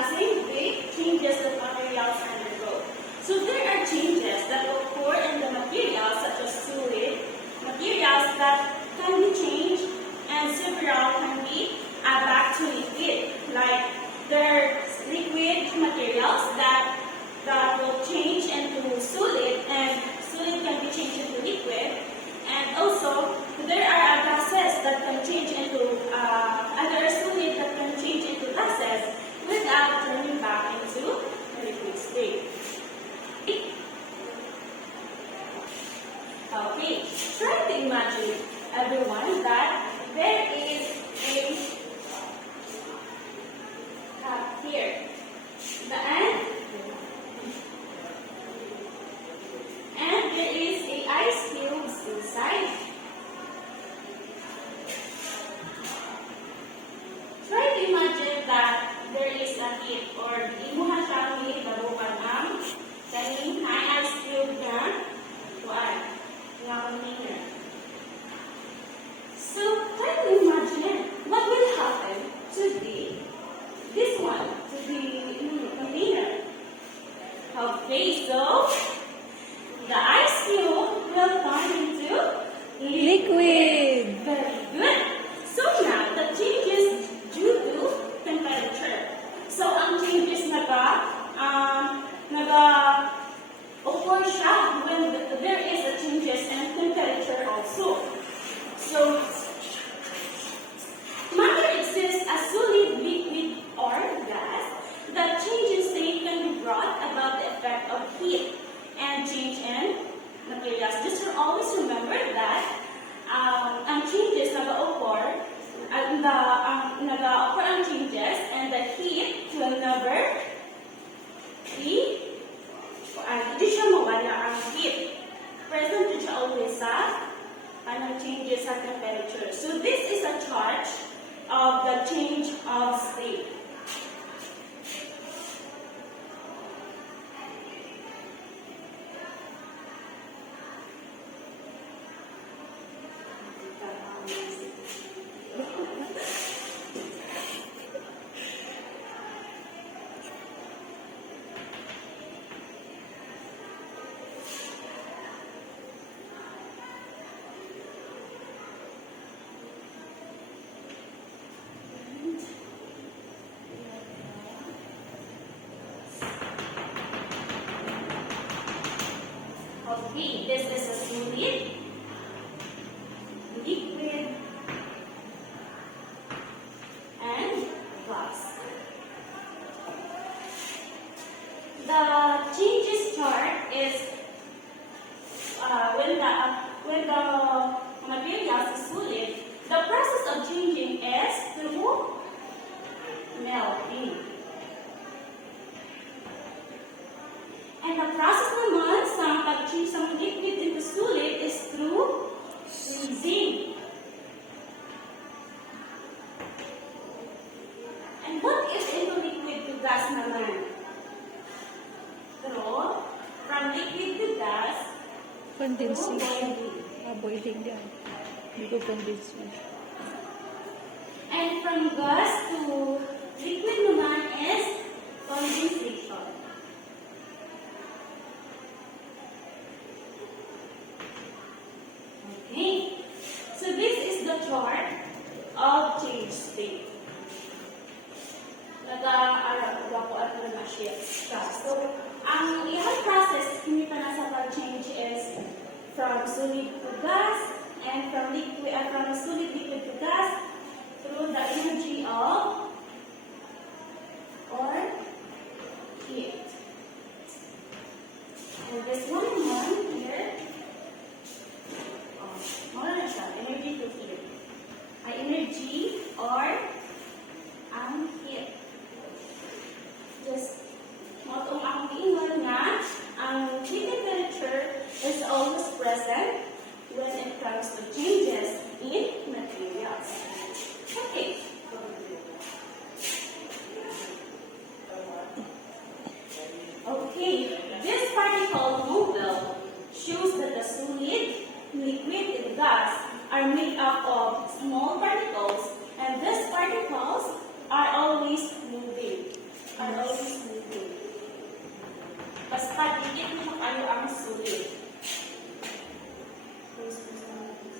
discussing the changes that materials undergo. So there are changes that occur in the materials such as fluid, materials that can be changed, and several can be back to liquid. Like there are liquid materials that will change into solid, and solid can be changed into liquid. And also, there are gases that can change into, there are solid that can change into gases without turning back into a liquid state. Okay, try to imagine, everyone, that there is a cup here. And there is a ice cubes inside. Try to imagine that there is a heat or imuha siyang heat na bukan ang kaning ice cube na container. So try to imagine what will happen to this one, to the container. Okay, so the ice cube will turn into Liquid. Very good. So now, the changes due to temperature. So, ang changes occur siya when there is a changes in temperature also. So, matter exists as solid, liquid, or gas. The change in state can be brought about the effect of heat and change in materials. Just always remember that ang changes nag-occur, nag-occur ang changes, and the heat will never be, hindi siya mawala ang heat. Present siya always sa changes sa temperature. So this is a chart of the change of state. Okay, this is a solid, liquid, and gas. The changes chart is when the materials is solid, the process of changing is through melting. And the process naman sa pag-change sa liquid into solid is through freezing. And what is into liquid to gas naman? Through from liquid to gas through Condensation. boiling. Boiling yan. Hindi ko condensation. And from gas to liquid naman is condensation. Okay, so this is the chart of change state. Nag-aarap ko at nag-share siya. So, ang iyang process, hindi pa nasa pag-change is from solid to gas and from solid liquid to gas through the energy of or heat. And this one here, energy to heat. Energy or heat. Just motong akong giingon nga ang heat temperature is always present when it comes to changes in materials. Okay. Okay, this particle model shows that the solid, liquid, and gas are made up of small particles, and these particles are always moving. are always moving. Basta dikit mo kayo ang sulit.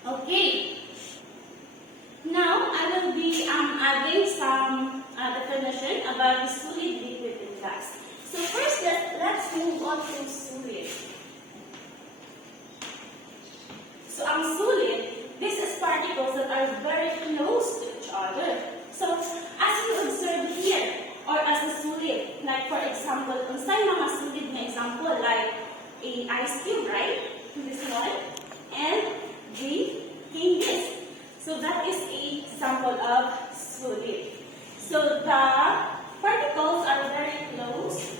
Okay. Now, I will be adding some definition about the solid, liquid, and gas. So first, let's move on to solid. So ang solid, this is particles that are very close to each other. So as you observe here, or as a solid, like for example, unsay mga solid na example, like a ice cube, right? This one, and the this. So that is a sample of solid. So the particles are very close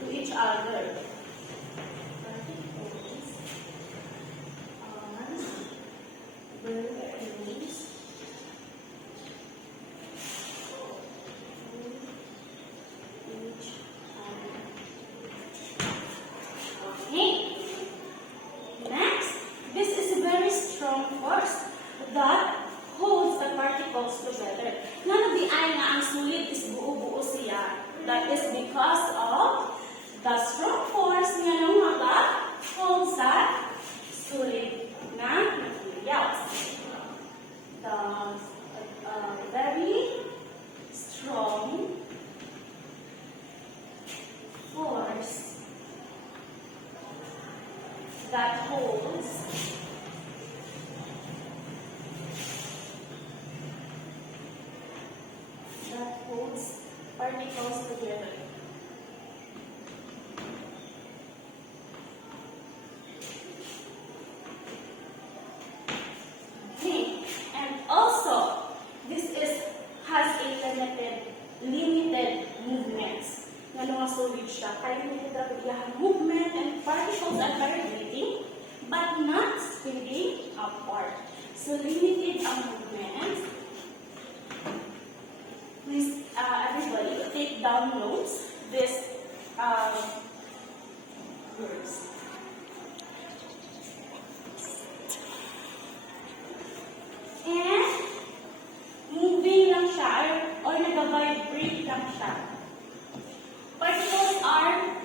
to each other. Particles are very close to each other. Okay. Next, this is a very strong force that holds the particles together. None of the ay nga ang sulit is buo-buo siya. That is because of the strong force nga nung mga holds sa sulit na materials. The very strong force that holds particles together. Okay, and also this has a limited movements. Nga mga solid siya, kaya limited ang movement and particles are vibrating but not spinning apart. So limited ang movements. Please, everybody, take down notes. This words. And moving lang siya or nag-vibrate lang siya. Particles are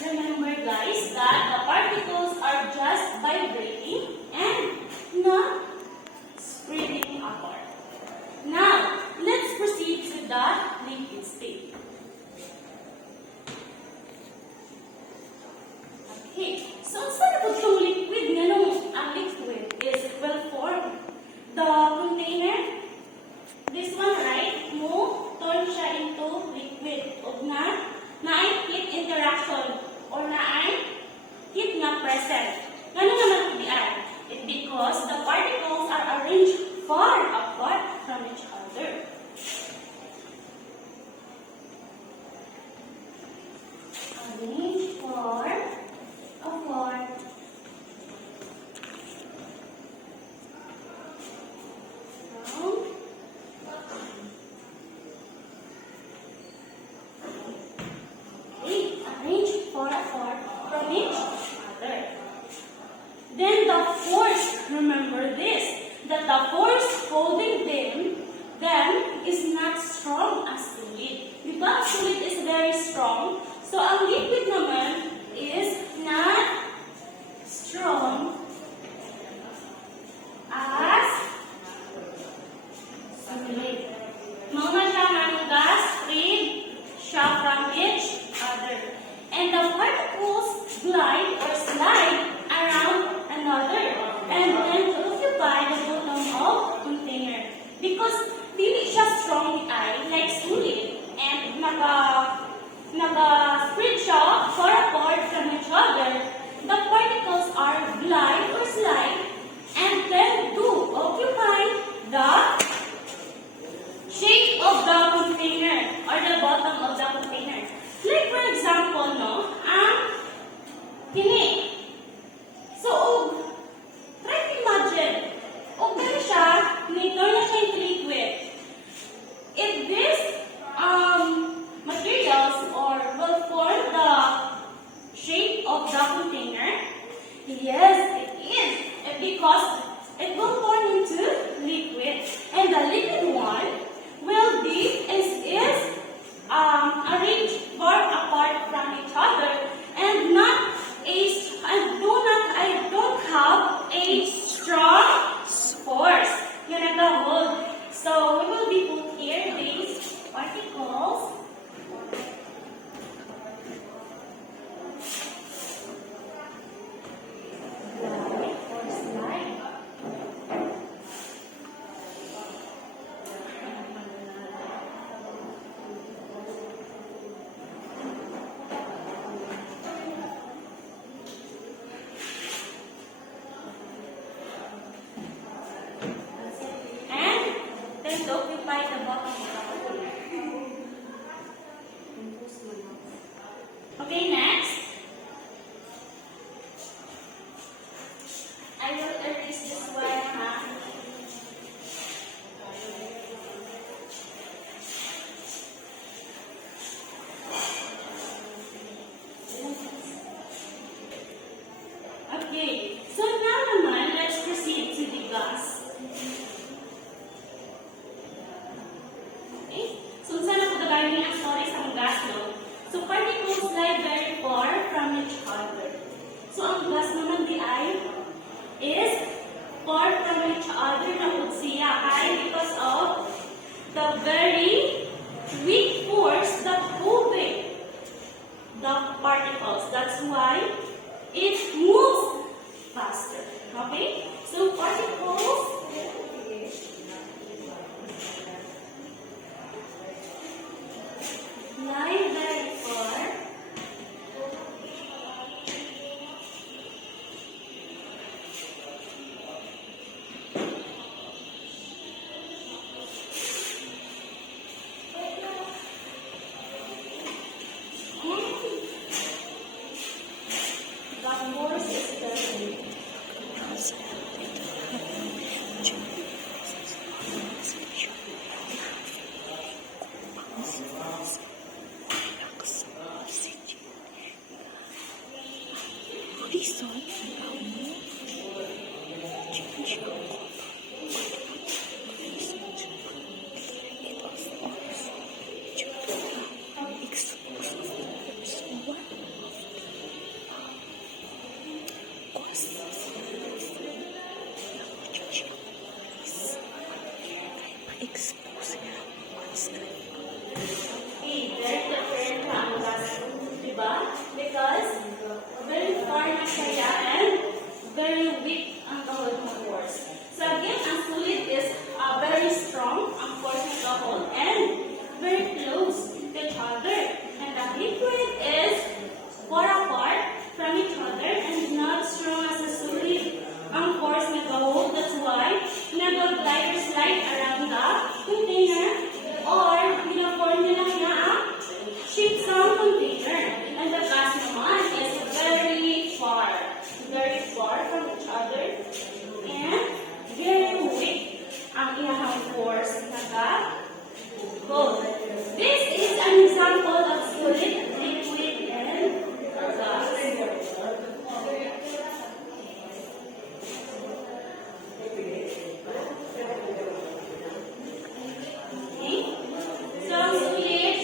remember guys that the particles are just vibrating and not spreading apart. Now, let's proceed to the liquid state. Okay, so saan po yung liquid nga nung ang liquid is well formed? The container, this one right, mo turn siya into liquid o na heat interaction or na heat na present. Ganun naman po diyan. It's because the particles are arranged far apart from each other. Arranged far apart. From each other. Then the force, remember this, that the force holding them is not strong as solid. Because solid is very strong, so ang liquid naman is not strong as solid. Mga siya gas, freed siya from each other. And the particles glide or slide around another and then to occupy the bottom of container. Because dili siya strong like solid and naga-spread siya far apart from each other, the particles are glide or slide and then to occupy the shape of the container or the bottom of the container. Like for example, no, kini to occupy the bottom of the hole. Okay, next. I will erase this one, ha? Okay, so now naman, let's proceed to the gas. Okay, so saan ako gagawin ang story sa gas, no? So particles lie very far from each other. So ang gas naman di ay is far from each other na po siya ay because of the very weak force that holding the particles. That's why it moves faster. Okay? So particles lie very far the force is very very different from gas, diba? Because very far na siya and very weak ang kahol ng force. So again, ang solid is very strong ang force ng kahol and very close to each other. And the liquid is far apart from each other and not strong as a solid ang force ng kahol. That's why nag-glide or slide around the container or pinaform nila niya ang shape sa container. And the gas naman is very far from each other and very weak ang iyahang force na ka-hold. This is an example of solid, liquid, and gas. So, ang sulit,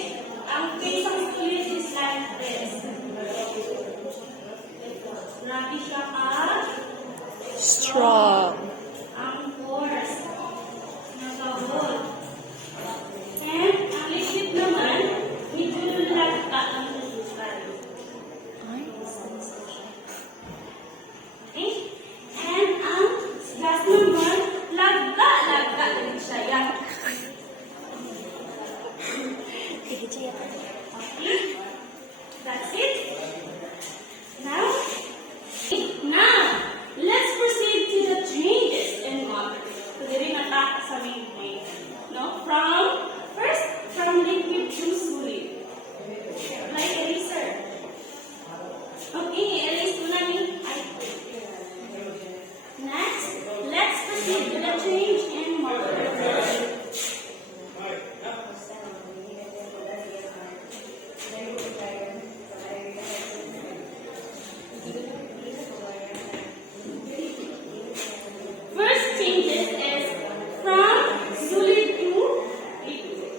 ang face ng sulit is like this. Grabe siya ka. Strong. Ang force na kahol. And ang liquid naman, nitulunlag ka ang susukan. Okay? And ang gas naman, lagda din siya. Yan. Okay? That's it. Now, let's proceed to the changes in water. So, dili na ta sa main point. No? From liquid to solid. Like eraser. Okay, erase mo na ni. Next, let's proceed to the change in water. First changes is from solid to liquid.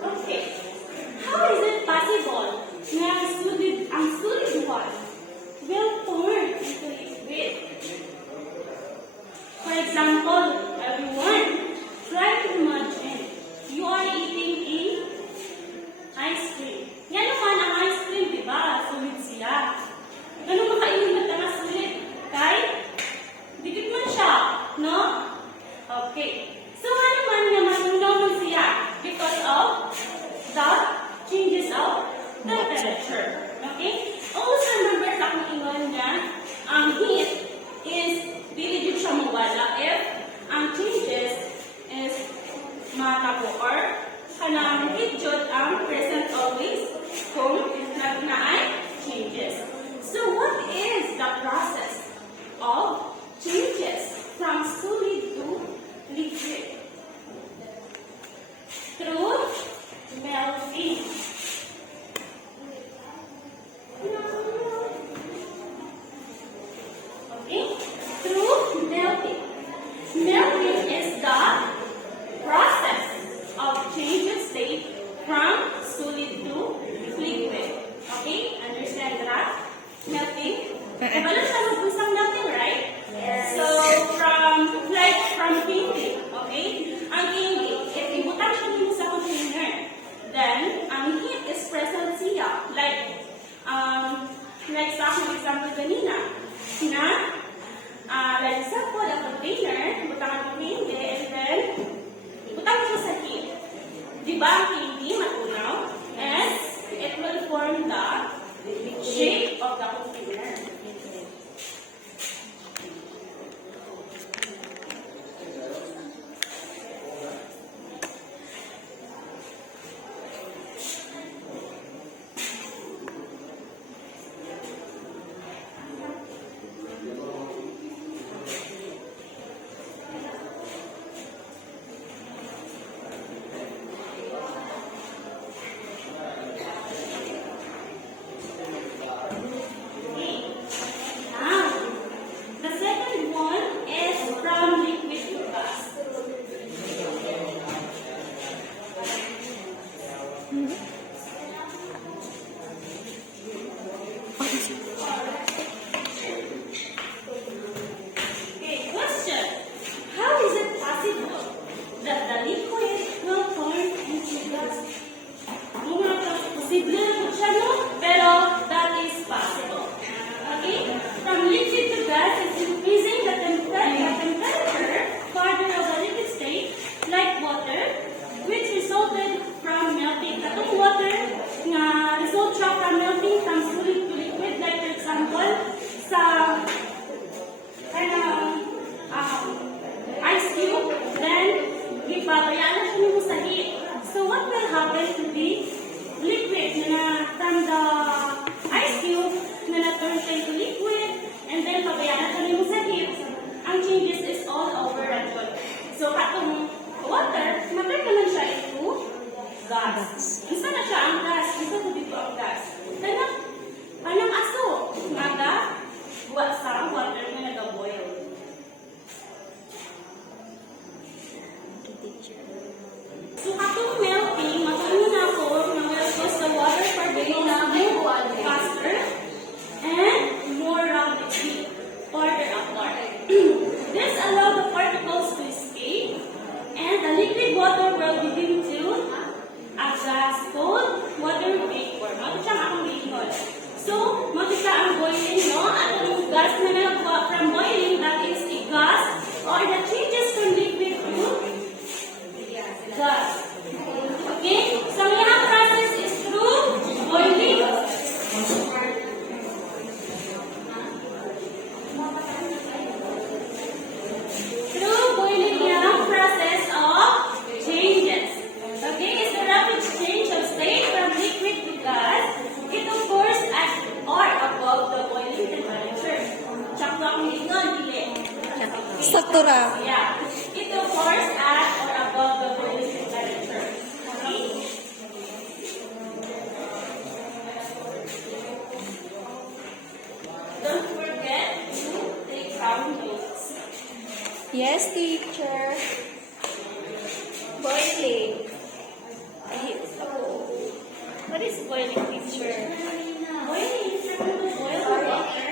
Okay. How is it possible na ang solid one will turn into liquid? For example, everyone, try to imagine you are eating ice cream. Yan naman ang ice cream, di ba? Solid siya. Ganun makainit na solid. Kahit dikit man siya, no? Okay. So, ano man nga masunaw man siya because of the temperature. Okay? Always remember sa akong ingon nga, ang heat is dili jud siya mawala if ang changes is matabo or kanang heat jud ang present always kung nagnaay changes. So what is the process of changes from solid to liquid? Through melting. Okay? Through melting. Melting is the process of change of state from solid to liquid. Okay? Understand that? Melting? Kabalo siya mag-usang melting, right? Yes. So, from painting, okay? Ang painting, if ibutang siya dito sa container, then, ang heat is present siya. Like sa akong example kanina, na, like example, ang container, butang ang painting, and then, butang siya sa heat. Diba ang painting matunaw? And, it will form the shape of the container. So what will happen to the liquid na from the ice cube na na-turn siya into liquid and then pabayaan siya mo sa heat, ang changes is all over at all. So katong water, maturn naman siya into gas. Isa na siya ang gas, isa na dito ang gas. Kanang aso, nga buwa sa water na nag-boil. So, katong melting, matuloy na ako na will cause the water for being faster and more rapid heat, order apart. This allows the particles to escape and the liquid water will begin to a gas called water vapor. Matuloy akong liquid. So, matuloy ang boiling, no? At yung gas na nagwa from boiling, that is a gas or the changes from liquid to gas. Okay? So, yung process is through boiling. Through boiling yung process of changes. Okay? Is the rapid change of state from liquid to gas. It occurs at or above the boiling temperature. Sakto akong igon, dili. Sakto ra. Yeah. It occurs at or above the boiling temperature. Okay? Don't forget to take down notes. Yes, teacher. Boiling. What is boiling, teacher? Boiling is to boil the water.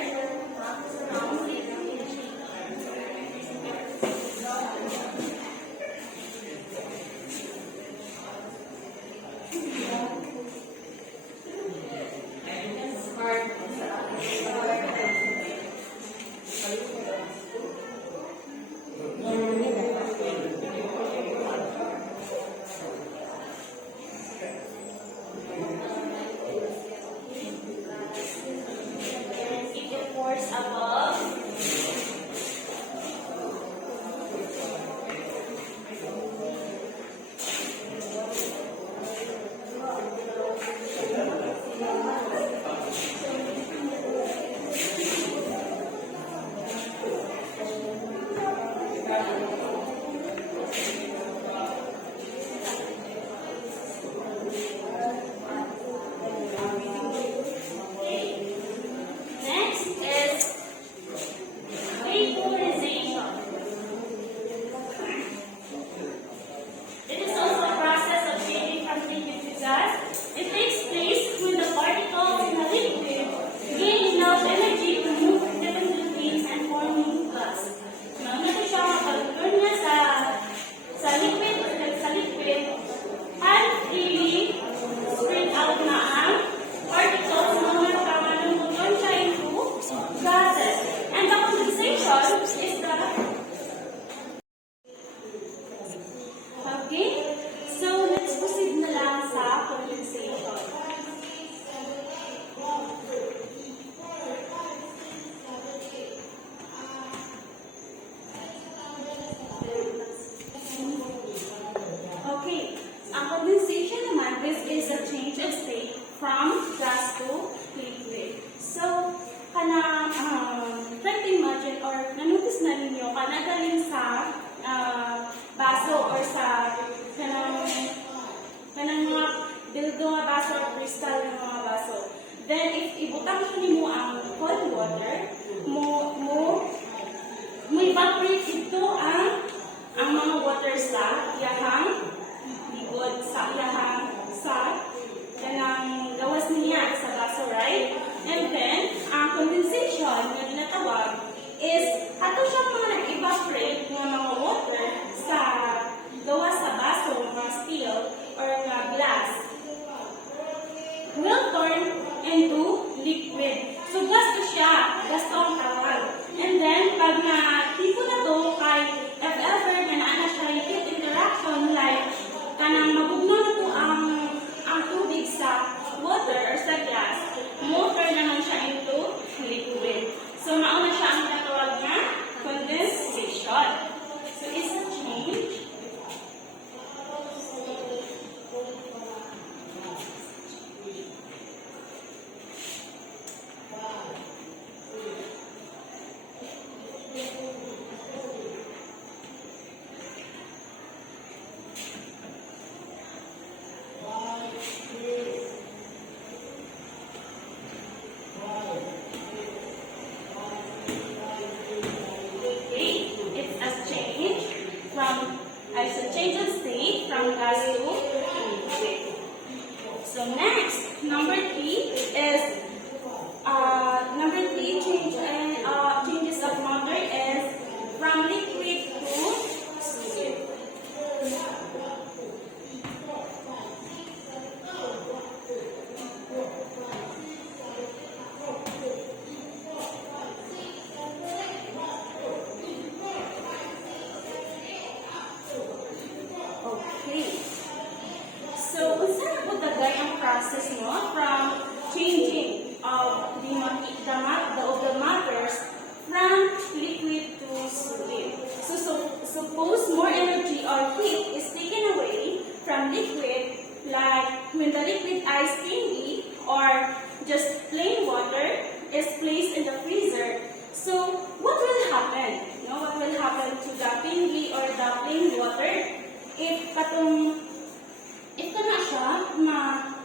from gas to liquid. So, kanang try to imagine or nanotice na ninyo kanagaling sa baso or sa kanang mga dildo nga baso or crystal nga mga baso. Then, if ibutang siya nimo ang cold water, mo evaporate ito ang mga water sa iyahang ligod, sa iyahang sa kanang gawas niya sa baso, right? And then, ang condensation na ginatawag is ato siyang mga nag-evaporate ng mga water sa gawas sa baso, mga steel or nga glass will turn into liquid. So, gas to siya. Gas to ang tawag. And then, pag tipo na to, kay if ever na naana siya yung heat interaction, like, kanang mabugno na to ang tubig sa water or sa gas, turn na lang siya into liquid. So, mauna siya ang natawag na condensation. So, is a change. It's a change of state from gas to liquid. So next, number 3 is changes of matter is from liquid to solid. Okay. So, unsa na po dagay ang process mo from changing of the matters from liquid to solid. So suppose more energy or heat is taken away from liquid, like when the liquid ice thingy or just plain water is placed in the freezer. So, what will happen? What will happen to the thingy or the plain water? If na siya,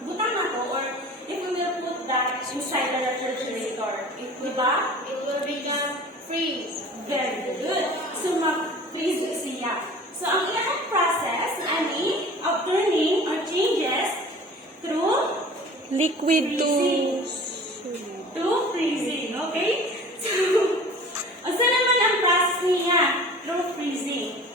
butang na to, or if we will put that inside the refrigerator, diba? It will become freeze. Very good. So, mag-freeze siya. So, ang ilang process, of turning or changes through Liquid to freezing. solid. To freezing, okay? So, asa naman ang process niya through freezing?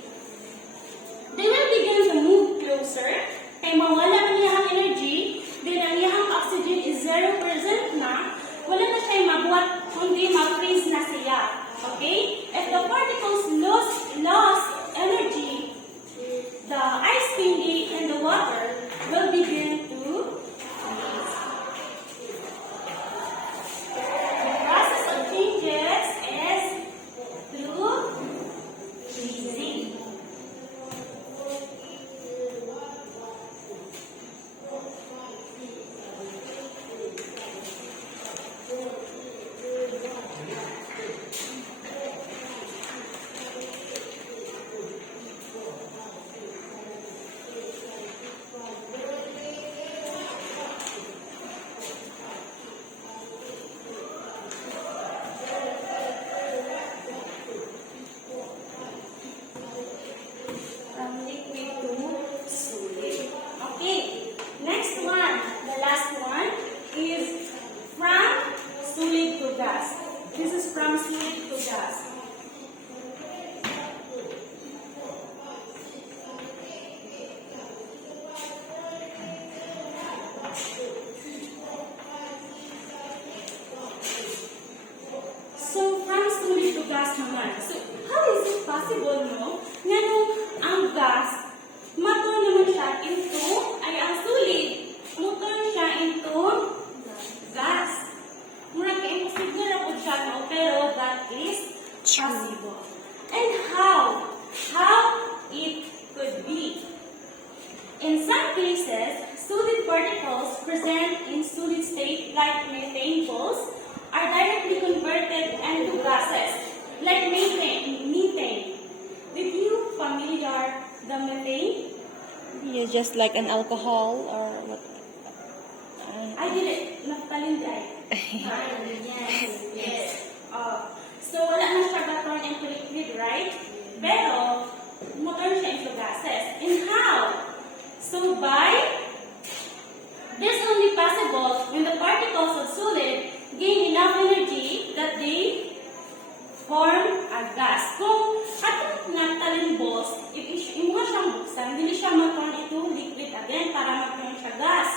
They will begin to move closer, kay mawala man niyang energy, then ang iyang oxygen is 0% na, wala na siya mabuhat, kundi mag-freeze na siya. Okay? If the particles lost energy, the ice thingy and the water will begin to freeze. The process of changes is through freezing. From liquid to solid. Okay, next one, the last one is from solid to gas. This is from solid to gas. So, from solid to gas naman. So, how is it possible, no? Nga nung ang gas, maturn naman siya into, ang solid, maturn siya into gas. Muna ka-imposible na po siya, no? Pero that is possible. And how? How it could be? In some cases, solid particles present in like methane balls, are directly converted into gases, like methane. Did you familiar the methane? Yeah, just like an alcohol or what? I did it. Naptalin ay. Yes. So, wala na siya ga-turn into liquid, right? Pero, mo-turn siya into gases. And how? So, this only possible when the particles of solid gain enough energy that they form a gas. Kung atong naptalin balls, if imo siyang buksan, hindi siya ma-turn into liquid again para mag-turn siya gas.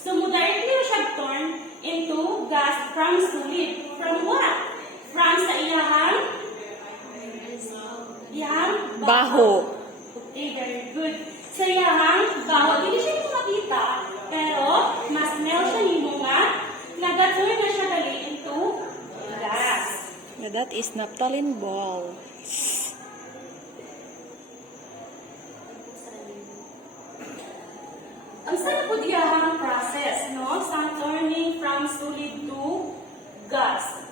So, mo directly siya turn into gas from solid. From what? From sa iyahang Baho. Okay, very good. Sa iyahang baho, hindi siya yung makita, pero mas smell siya nimo nga, nag-turn na siya gali into gas. Yeah, that is naphthalene ball. Ang sana po diyahang process, no? Sa turning from solid to gas.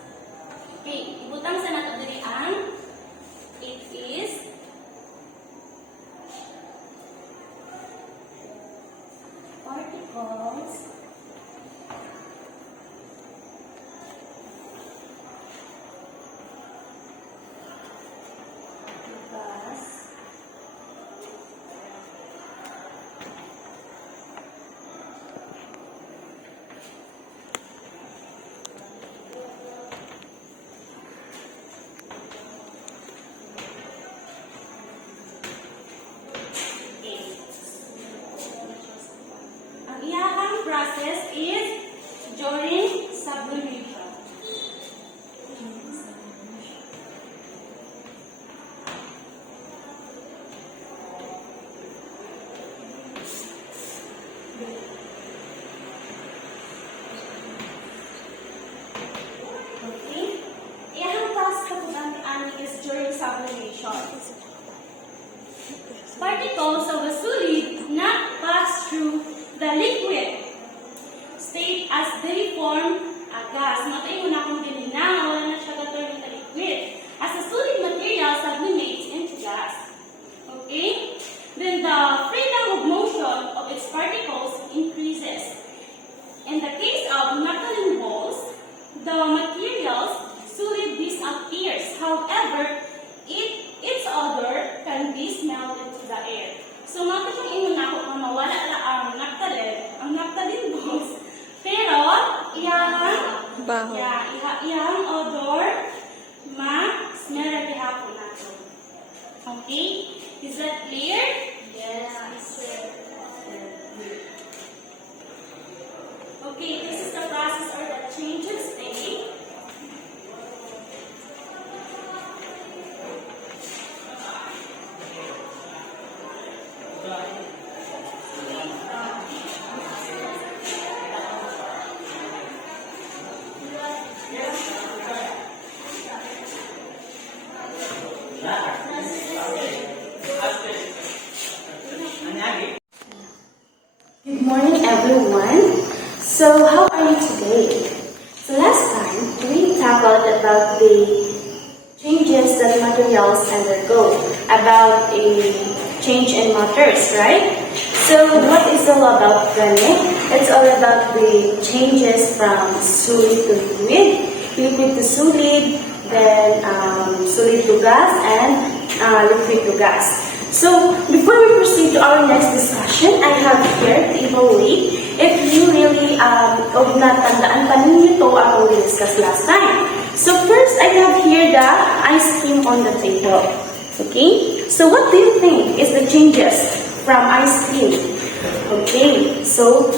Okay, ibutang sa nato diri ang it is particles gas ang iyahang process is during sublimation. Okay? Iyahang process po ani is during sublimation. Particles of a solid not pass through the liquid state as they form a gas. Matay mo na kung dinina, wala na siya ga-turn into liquid. As a solid material sublimates into gas. Okay? Then the freedom of motion of its particles increases. In the case of naphthalene balls, the material's solid disappears. However, its odor can be smelled into the air. So, maka siyang inunako kung mawala na ang naphthalene balls. Pero, Baho. iyang odor, ma-smell na gihapon nato. Okay? Is that clear? Yes. Okay, this is the process or the changes state. Good morning, everyone. So, how are you today? So, last time, we tackled about the changes that materials undergo, about a change in matters, right? So, what is all about, Rene? It's all about the changes from solid to liquid, liquid to solid, then solid to gas, and liquid to gas. So, before we proceed to our next discussion, I have here to evaluate if you really o natandaan pa ninyo ito ang we discussed last time. So, first, I have here the ice cream on the table. Okay? So, what do you think is the changes from ice cream? Okay, so,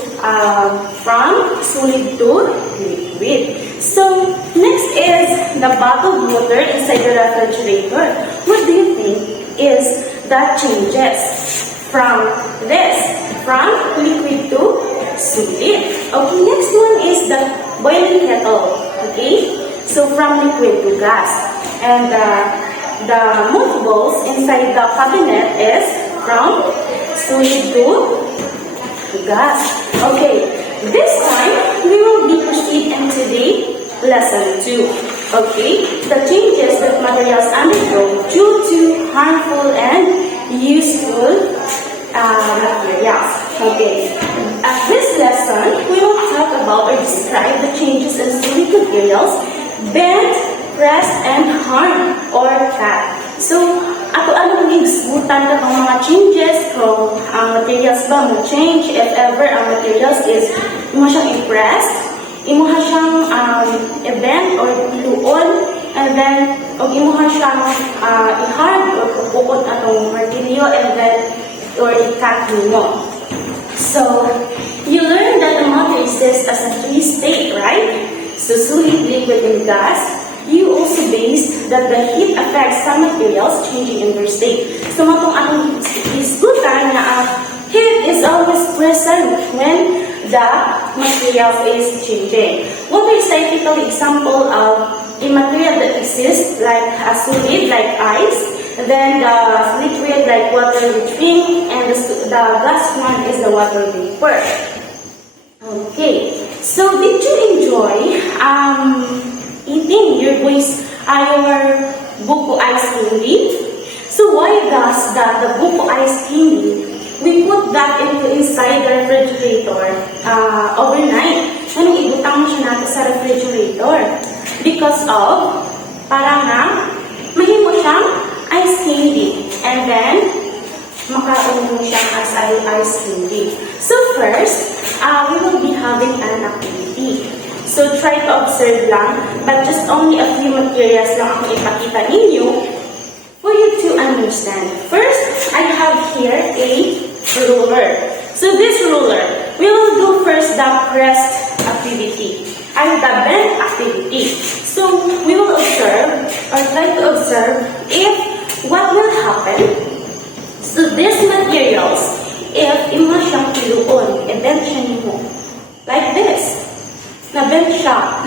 from solid to liquid. So, next is the bottled water inside the refrigerator. What do you think is that changes from this, from liquid to solid? Okay, next one is the boiling kettle. Okay, so from liquid to gas. And the mothballs inside the cabinet is from solid to gas. Okay, this time we will be proceeding 2. Okay? The changes that materials undergo due to harmful and useful materials. Okay. At this lesson, we will talk about or describe the changes in solid materials, bent, pressed, and hard or flat. So, ano ang igustutan ka ng mga changes kung ang materials ba mo change if ever ang materials is mo siyang i-press, imuha siyang i-bend or iluon, and then imuha siyang i-hard or pupukot atong martilyo and then or i-cut mo. So, you learn that the matter exists as a three-state, right? So, solid, liquid, and gas. You also based that the heat affects some materials changing in their state. So, matong atong isgutan na ang heat is always present when the material is changing. What is typical example of a material that exists like a solid, like ice, then the liquid like water between, and the gas one is the water vapor. Okay, so did you enjoy eating your buko ice candy? So why does the buko ice candy, we put that inside the refrigerator overnight? Anong ibutang mo siya natin sa refrigerator? Because of, para nga, mahimo siyang ice candy. And then, makaon mo siyang as ice candy. So first, we will be having an activity. So try to observe lang, but just only a few materials lang ako ipakita ninyo for you to understand. First, I have here a ruler. So this ruler, we will do first the pressed activity and the bent activity. So we will observe or try to observe if what will happen. So these materials, if imo siyang piluon, i-bend siya nimo. Like this. Na-bend siya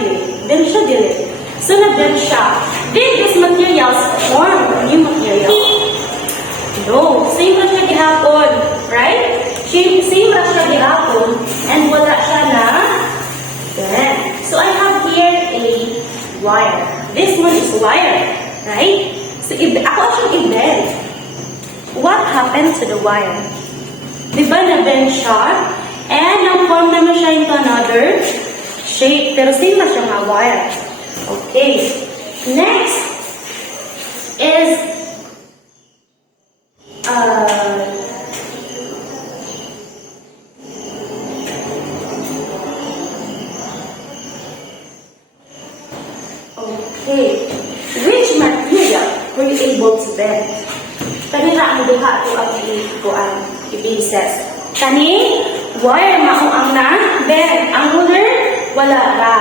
dili. So na-bend siya. Did these materials form new material? No. Same ra siya gihapon. Right? Same ra siya gihapon. And wala siya na bend. So I have here a wire. This one is wire. Right? So ako siyang i-bend. What happened to the wire? Diba na-bend siya? And na-form naman siya into another shape. Pero same na siya nga wire. Okay. Next is okay. Which material were you able to bend? Kanina ang duha ito ang i-bases. Kani, wire mao ang na-bend. Ang ruler, wala ra.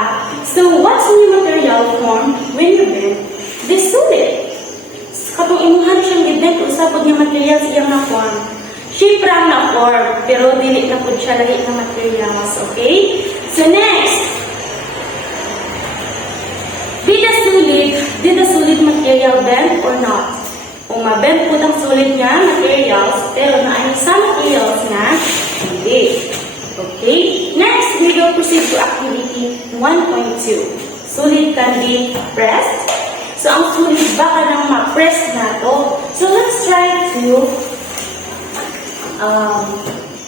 So, what's new material form when you bend? This solid. Katong imuhan siyang i-bend, usapod ng materials iyang na-form. Shape ra na-form, pero dili na po siya lahi ng materials. Okay? So, next. Did the solid material bend or not? Kung mabend po ng solid nga materials, pero naayos sa materials nga, hindi. Okay? Next, we will proceed to activity 1.2. Solid can be pressed. So, ang solid baka nang ma-press na to. So, let's try to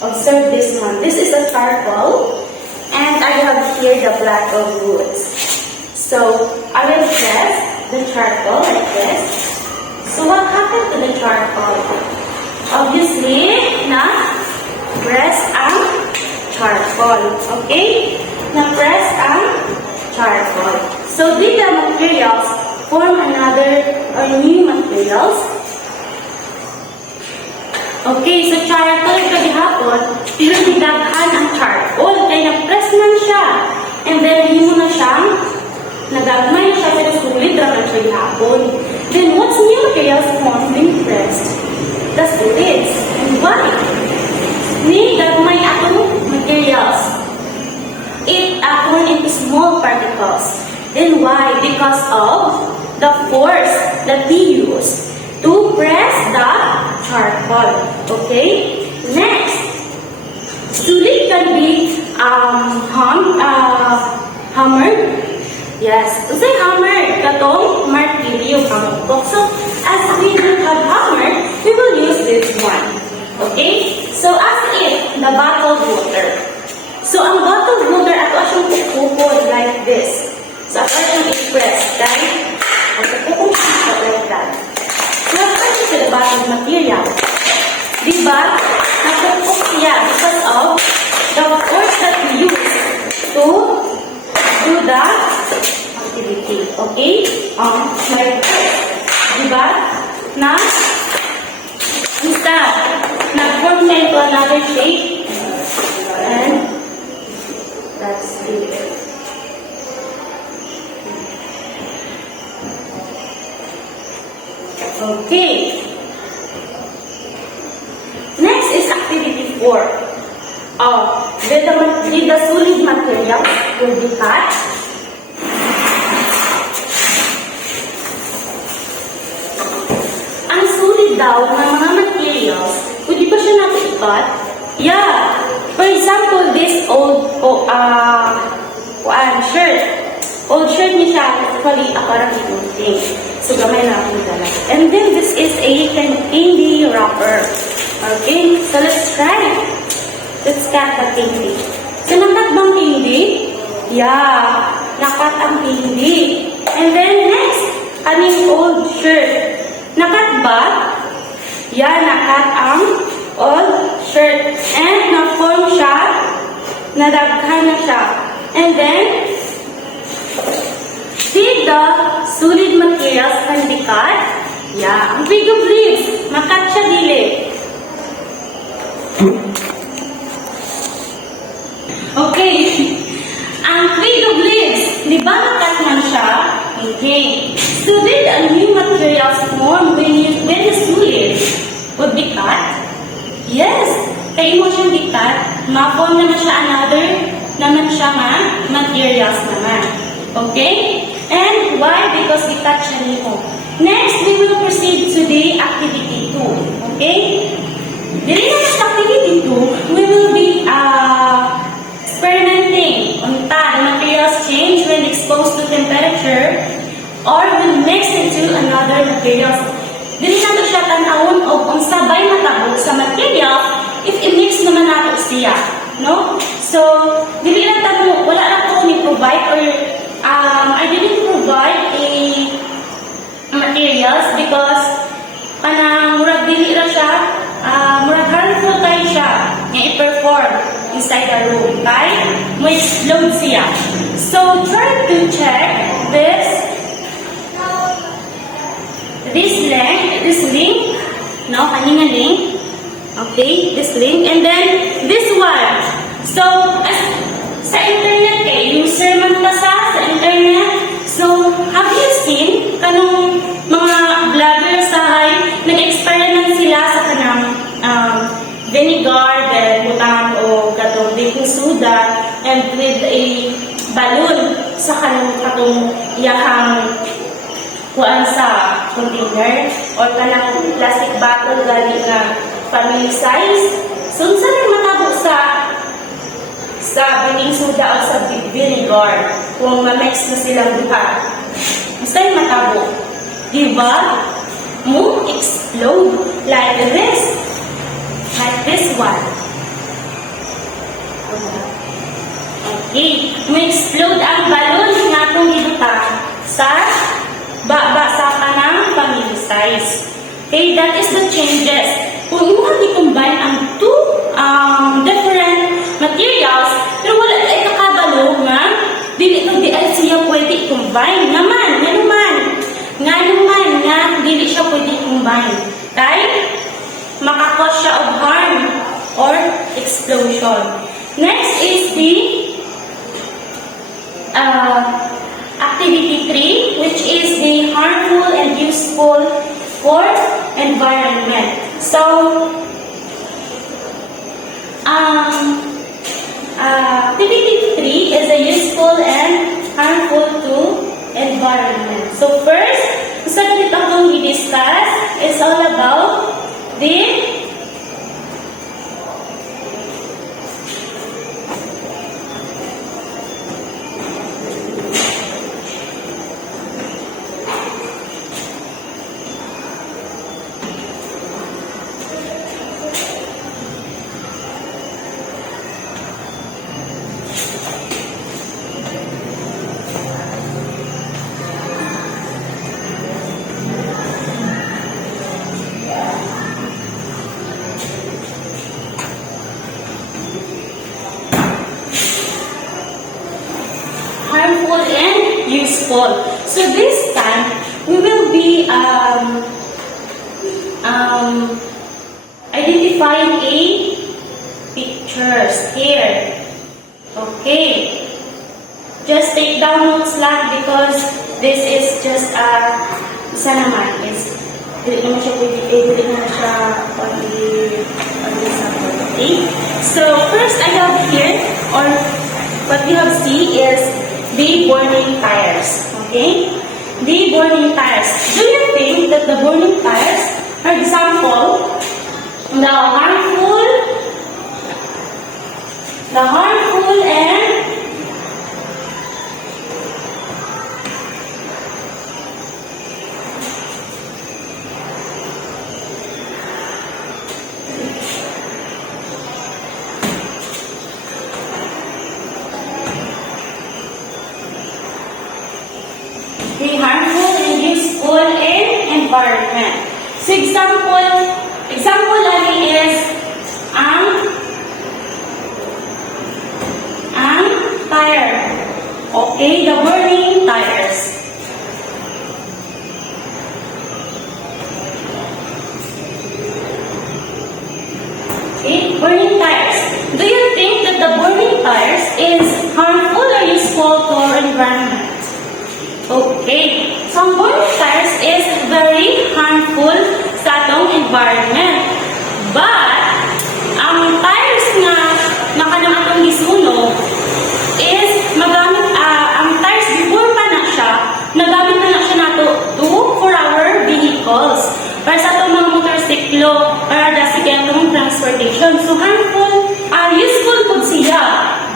observe this one. This is a charcoal, and I have here the black of woods. So, I will press the charcoal like this. So, what happened to the charcoal? Obviously, na-press ang charcoal. Okay? Na-press ang charcoal. So, did the materials form another or new materials? Okay, so charcoal kagihapon, pero nagdaghan ang charcoal, kaya na-press man siya. And then, hindi mo na siyang nagagmay siya, pero sulit naman siya gihapon. Then, what's new materials formed when pressed? The solids. And why? Ni gagmay atong materials. It turned into small particles. Then why? Because of the force that we use to press the charcoal. Okay? Next, solid can be hammered. Yes, unsay hammer? Katong martilyo kamukok. So, as we don't have hammer, we will use this one. Okay? So, as if the bottled water. So, ang bottled water, ato siyang kukupod like this. So, ato siyang i-press, right? At kukupod siya like that. So, according to the bottled material, diba? Nakukupod siya because of the force that we use to do the activity. Okay? Like this. Diba? Na instead, nag-form na into another shape. And that's it. Okay. Next is activity 4. Did the solid material will be cut? Ang solid daw ng mga materials, pwede ba siya natin-cut? Yeah. For example, this old shirt. Old shirt niya siya, actually, parang itunting. So, gamay na ako dala. And then, this is a candy wrapper. Okay? So, let's try. Let's cut the candy. So, nakat bang candy? Yeah. Nakat ang candy. And then, next, aning old shirt. Nakat ba? Yeah, nakat ang old shirt. And na-form siya, nadaghan na siya. And then, did the solid materials can be cut? Yeah. Ang big of leaves, makat siya dili. Okay. Ang twig of leaves, di ba makat man siya? Okay. So did a new materials form when the solid would be cut? Yes. Kaya mo siyang di-cut, ma-form naman siya another naman siya materials naman. Okay? And why? Because we cut siya nito. Next, we will proceed to the activity 2. Okay? During the activity 2, we will be experimenting on the materials change when exposed to temperature or when mixed into another materials. Dili nato siya tanawon o kung sabay matabo sa material if i-mix naman nato siya. No? So, dili lang tamo, wala lang ko ni-provide or I didn't provide a materials because murag dili ra siya, murag harmful tayo siya nga i-perform inside the room. Okay? Mo explode siya. So, try to check this link, no, kanina link. Okay, this link, and then this one. So, sa internet user man ta sa internet. So, have you seen kanong mga vlogger sa nag-experiment sila sa kanang vinegar, then butangan o katong baking soda, and with a balloon sa katong iyahang kuan sa container or kanang plastic bottle gali nga family size. So, saan ang matabo sa baking soda o sa vinegar kung ma-mix na silang duha? Saan matabo? Diba? Mo explode like this. Like this one. Okay. Mo explode ang balon nga itong iduta sa sa kanang family size. Okay, that is the changes. Kung imo i-combine ang two different materials, pero wala ay kakabalo nga, dili ay siya pwede i-combine. Nga naman, dili siya pwede i-combine. Okay? Makakos siya of harm or explosion. Next is the activity 3, which is the harmful and useful for environment. So, activity 3 is a useful and harmful to environment. So first, sa dito akong i-discuss is all about the and useful. So this time, we will be identifying a pictures here. Okay. Just take down notes lang because this is just isa naman is dili naman siya on the sample. Okay. So first I have here, or what we have see is the burning tires. Okay. The burning tires. Do you think that the burning tires, for example, the harmful and useful in environment. So example lagi is ang tire. Okay, the burning tires. Okay, burning tires. Do you think that the burning tires is harmful or useful to our environment? Okay, so ang burning tires is very harmful sa atong environment. But, ang tires nga nakanang atong gisunog is magamit, ang tires before pa na siya, nagamit na siya nato for our vehicles. Para sa atong mga motorsiklo, para sa atong transportation. So, harmful, useful po siya.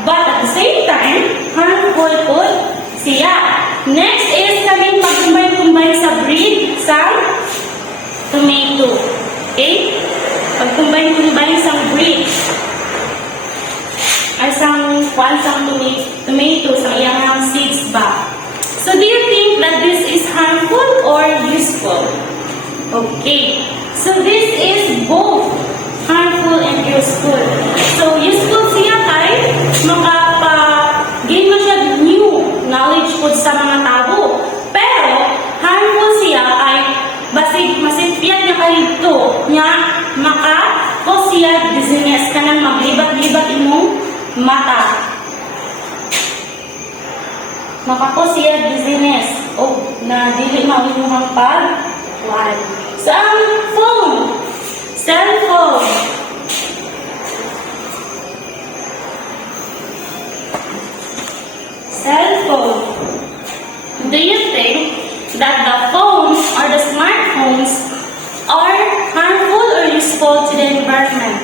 But at the same time, harmful po siya. Next is kaming pagkumbay-kumbay sa breed sa tomato. Okay? Pagkumbay-kumbay sa breed. Ay sang tomato sa iyang seeds ba. So do you think that this is harmful or useful? Okay. So this is both harmful and useful. So useful siya kay makapa-gain mo siya new knowledge po sa mga tao. Pero, harmful siya ay masipyan niya kalito niya maka-cause siya dizziness ka nang maglibat-libat imong mata. Maka-cause siya dizziness o na dili maunuhang pag-kuhan. So, ang phone, cellphone, do you think that the phones or the smartphones are harmful or useful to the environment?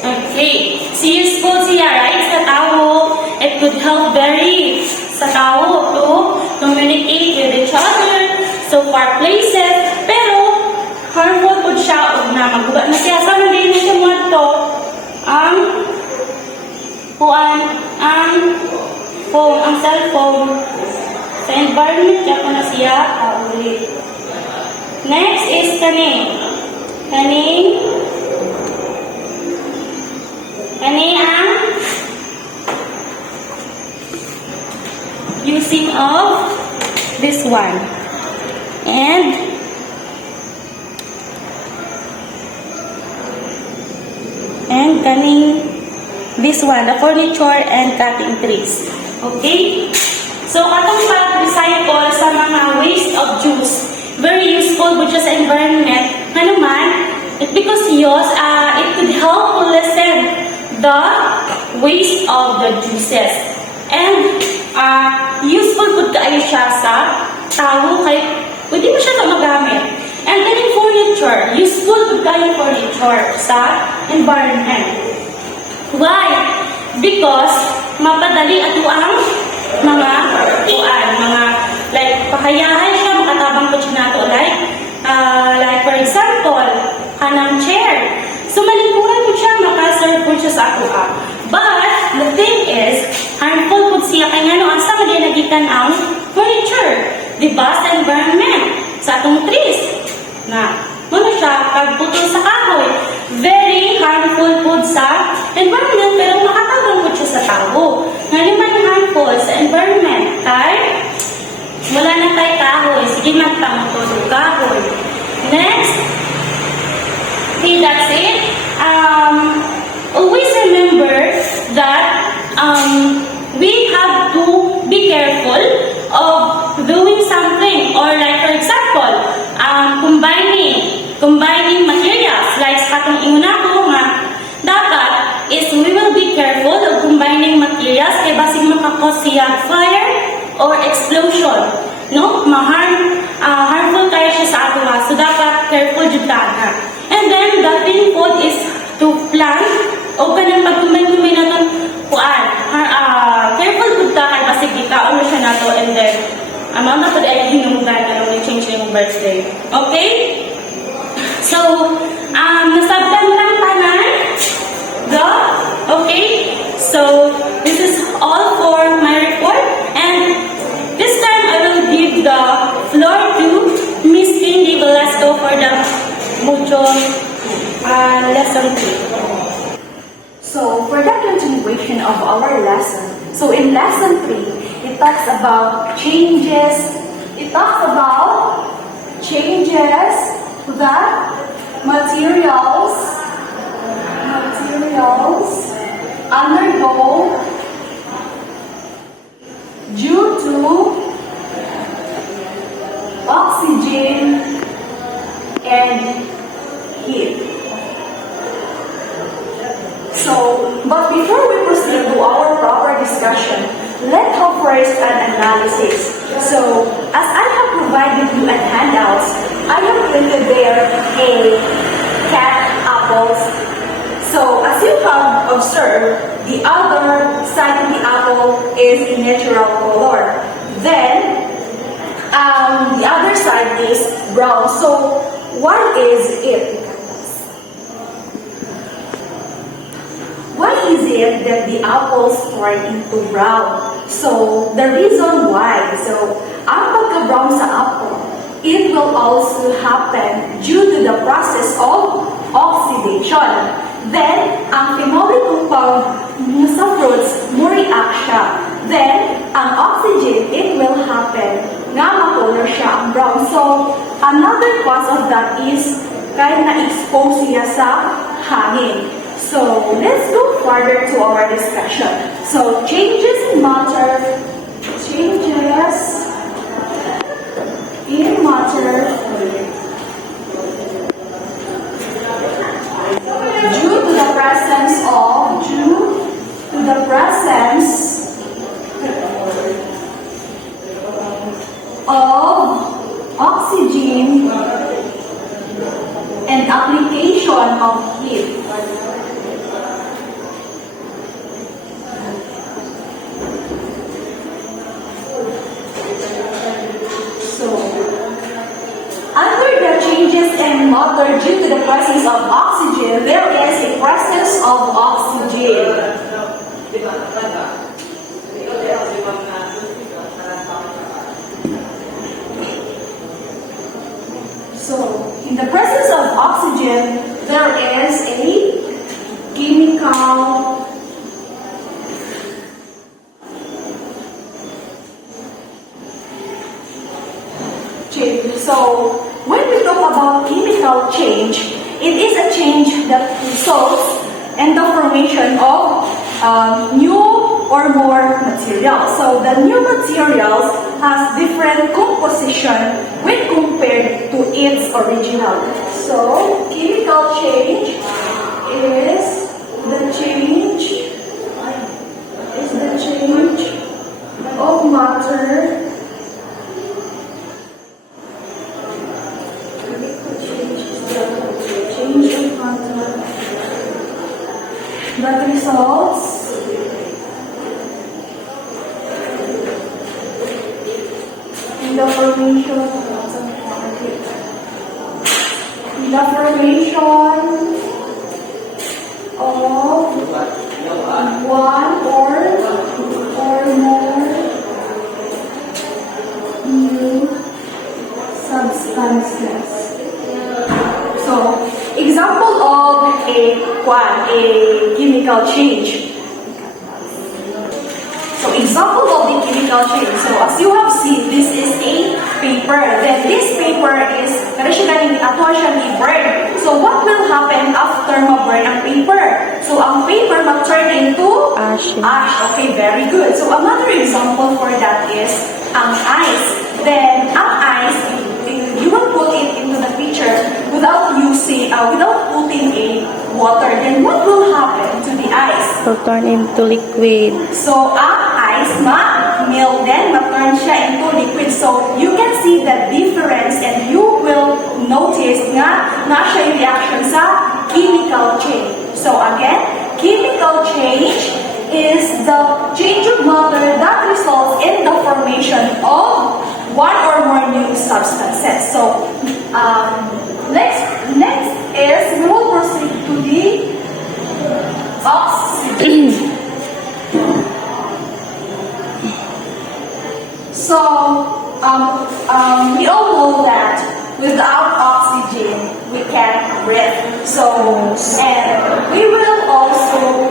Okay, so useful siya, right? Sa tao, it could help very sa tao to communicate with each other, so far places, pero harmful po siya o na magbuba na siya. Sa hindi na siya mga to, ang cellphone, sa environment niya po na siya ulit. Next is kaning ang using of this one. And kaning this one, the furniture and cutting trees. Okay? So, katong pag-recycle sa mga waste of juice, very useful po siya sa environment. Ano man, because it could help lessen the waste of the juices. And, useful po kayo siya sa tao, kay pwede mo siya na magamit. And kaning furniture, useful po kayo furniture sa environment. Why? Because, mapadali ato ang mga like pakayahan siya, makatabang po siya nato like for example kanang chair, so malikuran po siya, makaserve po siya sa ako but the thing is harmful po siya kaya asa maginagitan ang furniture, diba, sa environment, sa atong trees na muna siya pagputol sa kahoy, very harmful po sa environment, pero makatabang po siya sa tao. Nga naman harmful sa environment kay we have to be careful of doing something, or like for example, combining materials, like sa katong inuna ko nga, dapat is we will be careful of combining materials kay basig makakos siya fire or explosion, no? Harmful kayo siya sa ato ha. So dapat careful jud ta ha. And then the thing po is to plan o kanang pagkumay-kumay naton kuan. Careful jud ta kay basig gikaon mo siya nato, and then mama pud ay hinungdan na ni change yung birthday. Okay? So, nasabtan lang tanan. Go? Okay? So, this is all for my report, and this time I will give the floor to Miss Cindy Velasco for the module lesson 3. So, for the continuation of our lesson, so in lesson 3, it talks about changes. It talks about changes that materials undergo due to oxygen and heat. So, but before we proceed to our proper discussion, let's have first an analysis. So, as I have provided you at handouts, I have printed there a cat apples. So, as you have observed, the other side of the apple is in natural color. Then, the other side is brown. So, what is it? Why is it that the apples turn into brown? So, the reason why, so, ang pagka-brown sa apple, it will also happen due to the process of oxidation. Then, ang phenolic compound sa fruits, mo react siya. Then, ang oxygen, it will happen nga ma-color siya ang brown. So, another cause of that is kahit na-expose siya sa hangin. So, let's go further to our discussion. So, changes in matter due to the presence of oxygen and application of heat. So, under the changes in matter due to the presence of oxygen, there is a presence of oxygen. So, in the presence of oxygen, there is a chemical change. So, when we talk about chemical change, it is a change that results in the formation of new or more materials. So, the new materials has different composition when compared to its original. So, chemical change is the change of matter that results in the formation of one or more new substances. So, example of a chemical change. So, example of the chemical change. So, as you have seen, this is a paper. Then this paper paper is, kaya siya galing ato siya i-burn. So, what will happen after ma-burn ang paper? So, ang paper mag-turn into Ash. ash. Okay, very good. So, another example for that is ang ice. Then, ang ice, you will put it into the pitcher without putting a water. Then, what will happen to the ice? Will turn into liquid. So, ang ice ma-melt, then ma-turn siya into liquid. So, you can see the difference and you will notice na siya yung reaction sa chemical change. So, again, chemical change is the change of matter that results in the formation of one or more new substances. So, next is we will proceed to the oxygen. So, we all know that without oxygen, we can't breathe. So, and we will also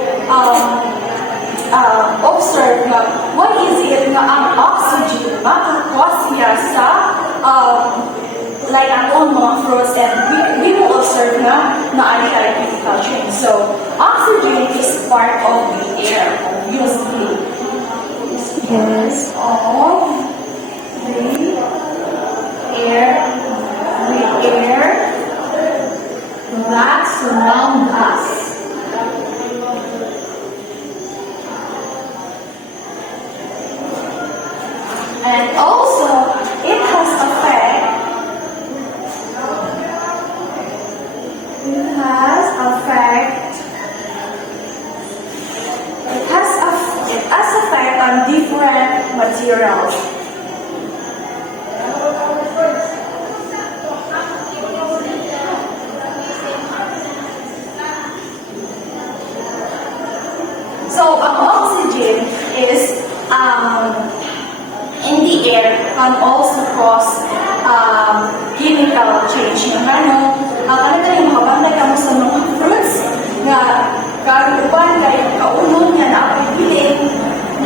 observe na what is it na ang oxygen makakos niya sa like ang own mga fruits, and we will observe na ano siya yung chemical change. So, oxygen is part of the air, obviously. Yes. Of the air that surround us. And also, it has effect. It has effect on different materials. So, oxygen is in the air can also cause chemical change. Ano yung mabanda ka mo sa mga fruits na karuban kay kaunon nga na pagbilin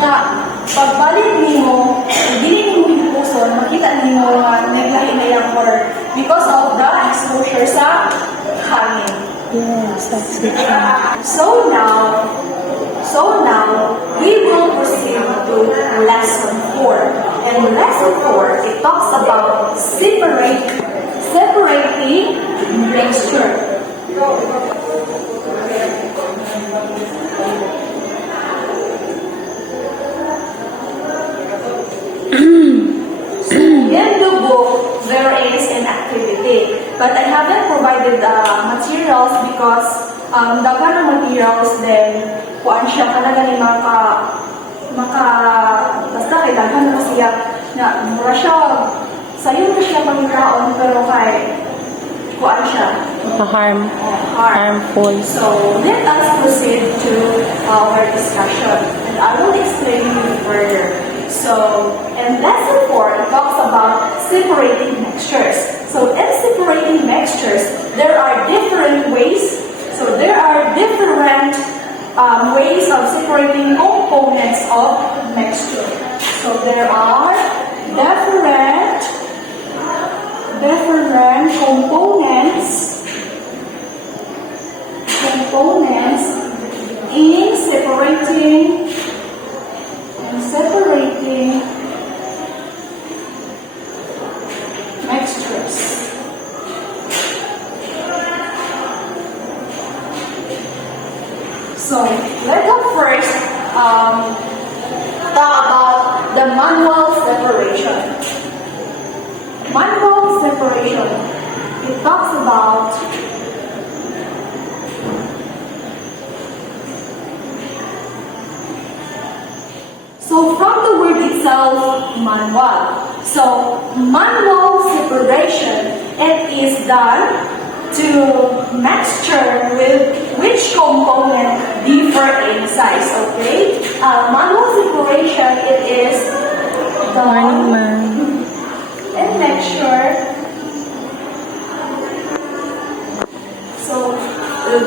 nga pagbalik nimo, dili nimo hipuson, makita nimo nga naglahi na yung word because of the exposure sa hangin. Yes, that's it. So now, we will proceed to lesson 4. And lesson 4, it talks about separating mixture. In the book, there is an activity, but I haven't provided materials because the kind of materials then kuan siya talaga ni basta kay daghan na siya na mura siya sayo na siya pangitaon pero kay kuan siya Harmful. So let us proceed to our discussion and I will explain you further. So in lesson 4 it talks about separating mixtures. So in separating mixtures there are different ways. So there are different ways of separating components of mixture. So there are different components in separating mixtures. So let's go first talk about the manual separation. Manual separation. It talks about so from the word itself, manual. So manual separation, it is done to mixture with which component differ in size, okay? Manual separation, it is done in mixture. So,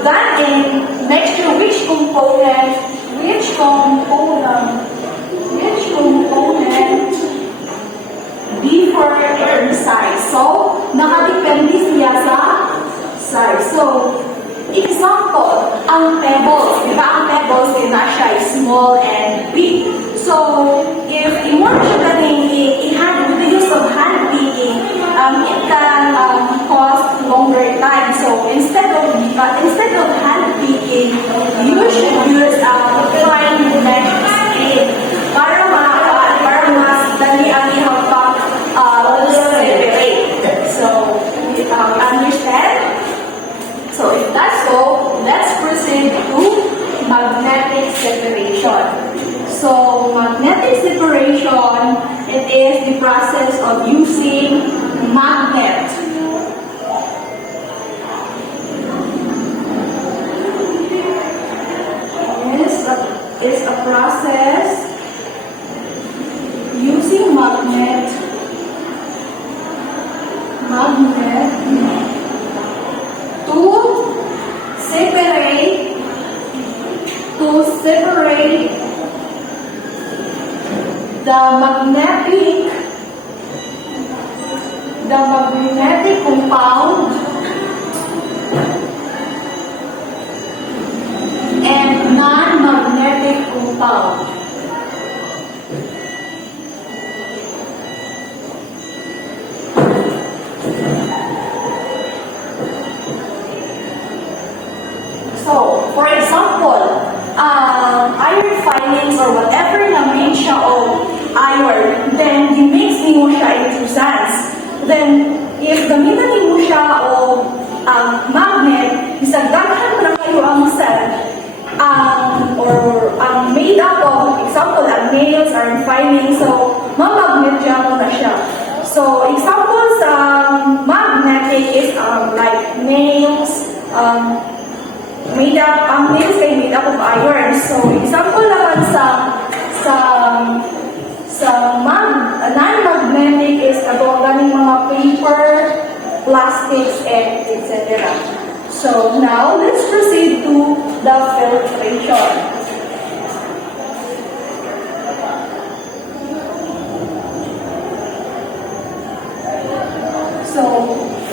done in mixture which component differ in size. So, size. So, example, ang pebbles. Di ba ang pebbles, din na siya small and big. So, if you want to with the use of hand picking, it can cost longer time. So, instead of hand picking, you should use fine mesh scale para mas dali ang iyong separate. So, understand? So, if that's so, let's proceed to magnetic separation. So, magnetic separation, it is the process of using magnet. It's a process using magnet to separate the magnetic compound and non-magnetic compound. So, for example, iron filings or whatever na made siya of iron, then i-mix mo siya into sands. Then, if gamitan mo siya o magnet, isagdagan mo na kayo ang sand, or made up of, example, nails or filings, so mamagnet mo na siya. So, examples magnetic is like nails, made up of iron. So, example naman sa non-magnetic is ganing mga paper, plastics, and etc. So, now, let's proceed to the filtration. So,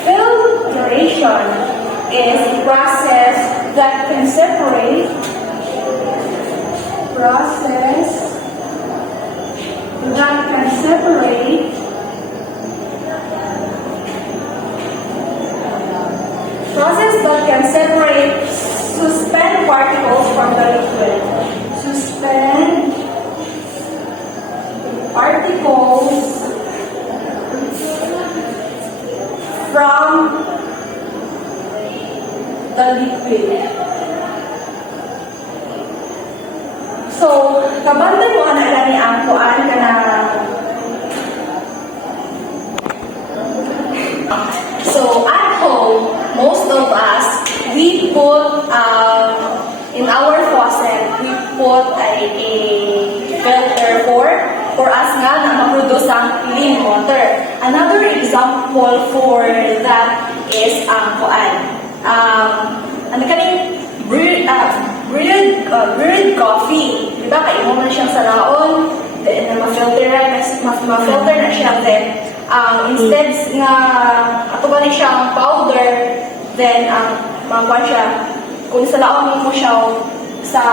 filtration is a process that can separate suspend particles from the liquid. Suspend particles from the liquid. So, kabanda mo ang nalani ang kuan ka na. So, at home, most of us, we put, in our faucet, we put a filter for us nga na ma-produce ang clean water. Another example for that is ang kuan. Ano kaning brewed coffee. Diba, kaimo na siyang salaon, then ma-filter na siya, then instead nga ato ba ni siyang powder, then makuha siya, kung salaon mo siya sa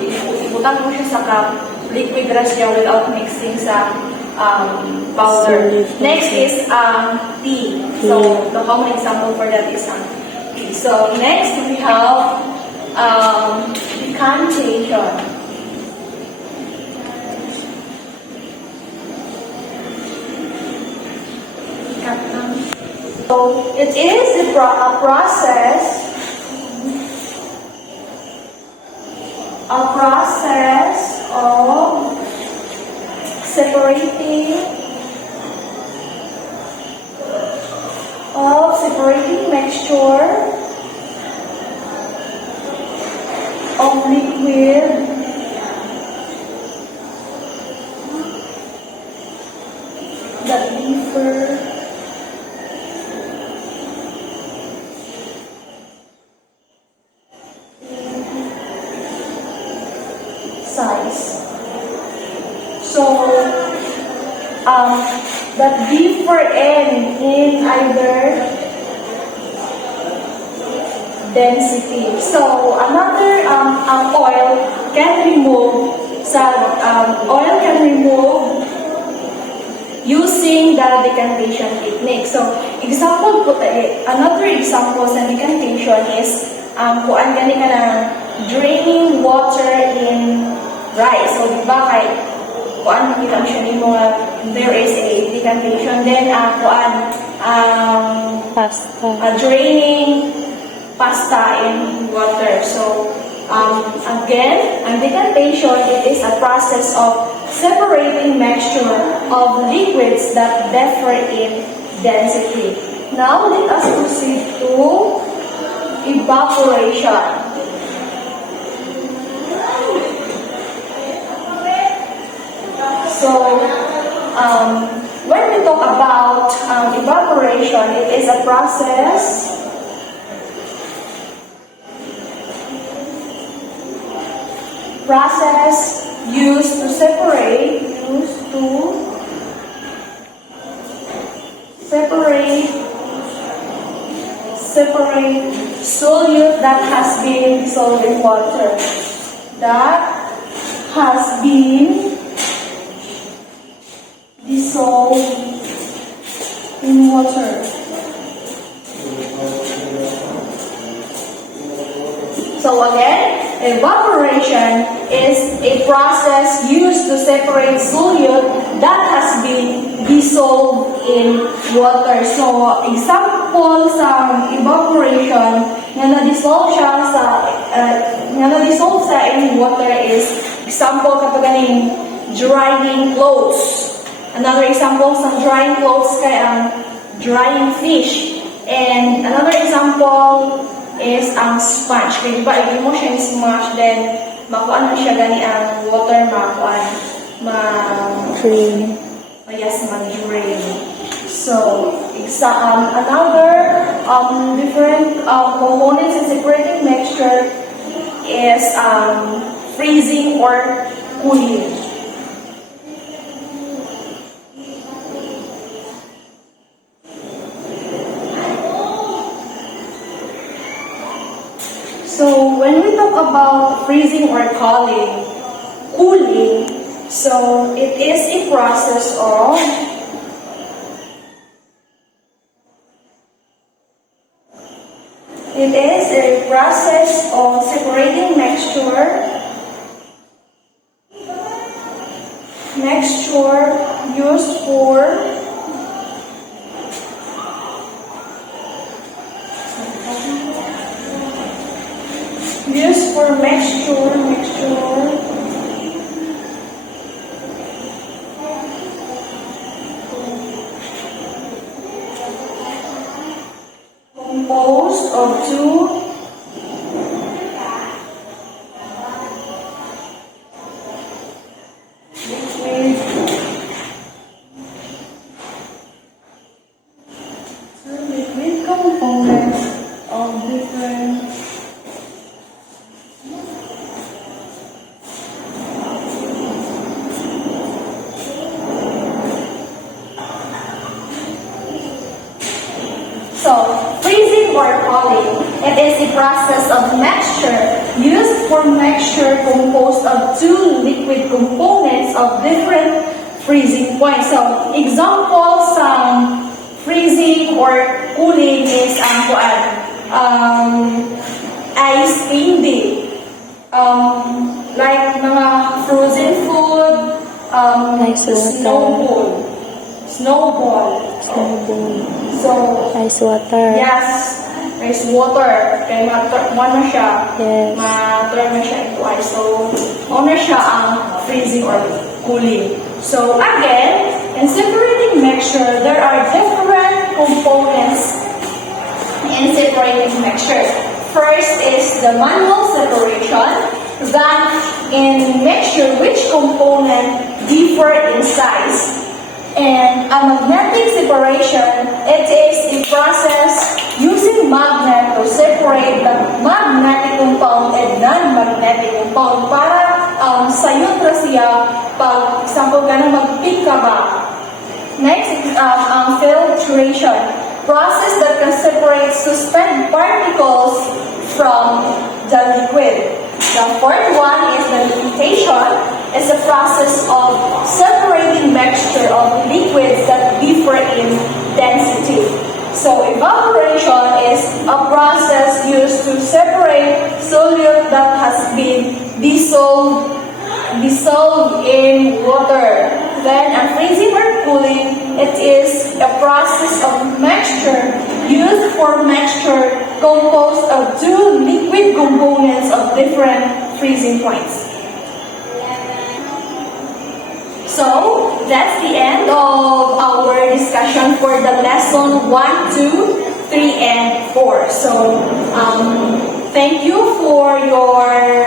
ibutan mo siya sa cup, liquid na siya without mixing sa powder. Next is tea. So, the common example for that is tea. So, next we have decantation. So, it is a process of separating mixture of liquid that differ size. So, that differ in either density. So another oil can remove using the decantation technique. So example po another example sa decantation is kuan gani ka ng draining water in rice. So di ba kay kuan makita mo siya nimo there is a decantation, then Pasta. draining pasta in water. So again, ang decantation, it is a process of separating mixture of liquids that differ in density. Now let us proceed to evaporation. So, when we talk about evaporation, it is a process used to separate solute that has been dissolved in water. That has been dissolved in water. So again, evaporation is a process used to separate solute that has been dissolved in water. So example sa evaporation nga na-dissolve sa in water is example kapag ganing drying clothes. Another example sa drying clothes kay drying fish. And another example is ang sponge. Kaya diba, if mo siya smash, then makuan na siya gani ang water Drain. yes, mag-drain. So, another different components in separating mixture is freezing or cooling. So when we talk about freezing or cooling, so it is a process of separating mixture used for composed of two liquid components of different So, freezing or cooling, it is a process of mixture used for mixture composed of two liquid components of different freezing points. So, examples freezing or cooling is ice candy, like mga frozen food, Ice water. snowball. So, Ice water. yes, ice water. Kaya ma-turn na siya. Yes. Ma-turn na siya into ice. So, na siya ang freezing or cooling. So, again, in separating mixture, there are different components in separating mixture. First is the manual separation. That in mixture, which component differ in size. And a magnetic separation, it is a process using magnet to separate the magnetic compound and non-magnetic compound para sayon ra siya pag example ganun mag-pick ka ba. Next is filtration, process that can separate suspended particles from the liquid. The fourth one is the liquefaction. It's a process of separating mixture of liquids that differ in density. So evaporation is a process used to separate solute that has been dissolved in water. Then unfreezing or cooling, it is a process of mixture used for mixture composed of two liquid components of different freezing points. So, that's the end of our discussion for the lesson 1, 2, 3, and 4. So, thank you for your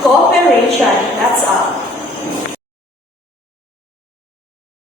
cooperation. That's all.